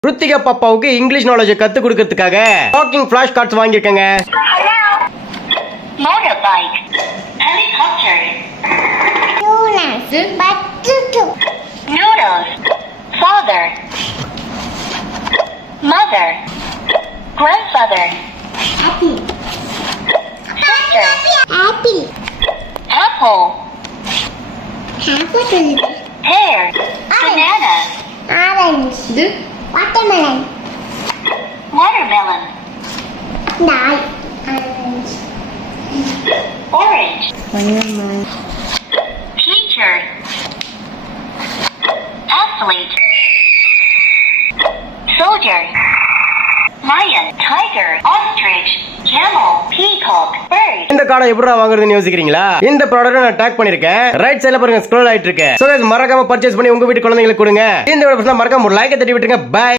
ருத்திகா பாப்பாவுக்கு English knowledge கத்து கொடுக்கிறதுக்காக டாக்கிங் ஃபிளாஷ் கார்ட்ஸ் வாங்கியிருக்கேங்க. Motorbike, helicopter, noodles, father, mother, grandfather, sister, apple, pear, banana, watermelon, orange, teacher, athlete, soldier, lion, tiger, ostrich, camel, peacock, bird. இந்த கார்டை எப்படிடா வாங்குறதுன்னு யோசிக்கிறீங்களா? இந்த ப்ராடக்ட் நான் டேக் பண்ணிருக்கேன். ரைட் சைடுல பாருங்க ஸ்க்ரோல் ஆயிட்டு இருக்கு. சோ மறக்காம பர்ச்சேஸ் பண்ணி உங்க வீட்டு குழந்தைகளுக்கு கொடுங்க. இந்த வீடியோ மறக்காம ஒரு லைக் தட்டி விட்டுருங்க. பை.